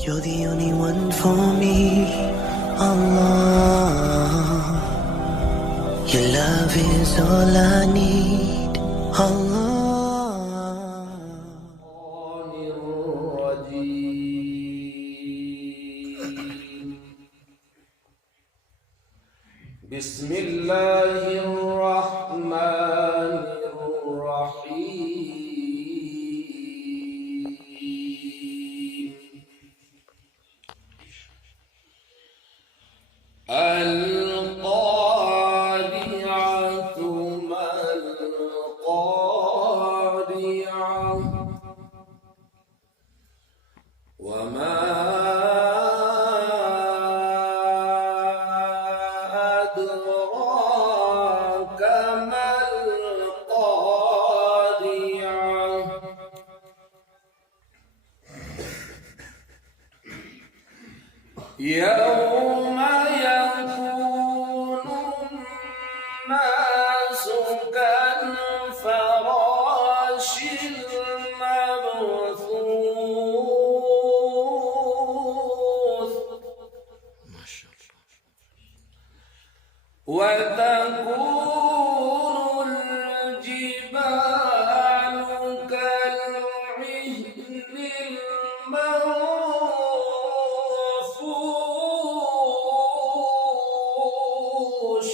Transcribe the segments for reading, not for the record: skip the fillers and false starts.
You're the only one for me, Allah. Your love is all I need, Allah. بسم الله الرحمن الرحيم القارعة ما القارعة وما أدراك ما القارعة يوم يكون الناس كالفراش المبثوث وتكون الجبال كالعهن المنفوش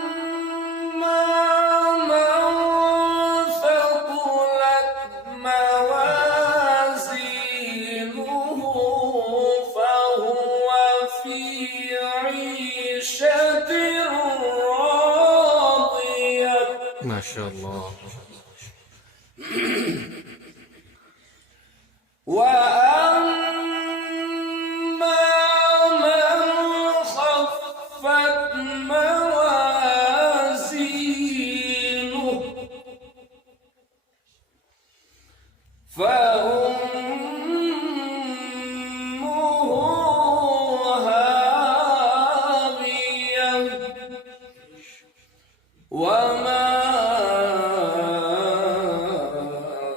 فأما من ثقلت موازينه فهو في عيشة راضية. ما شاء الله. وأما من خفت موازينه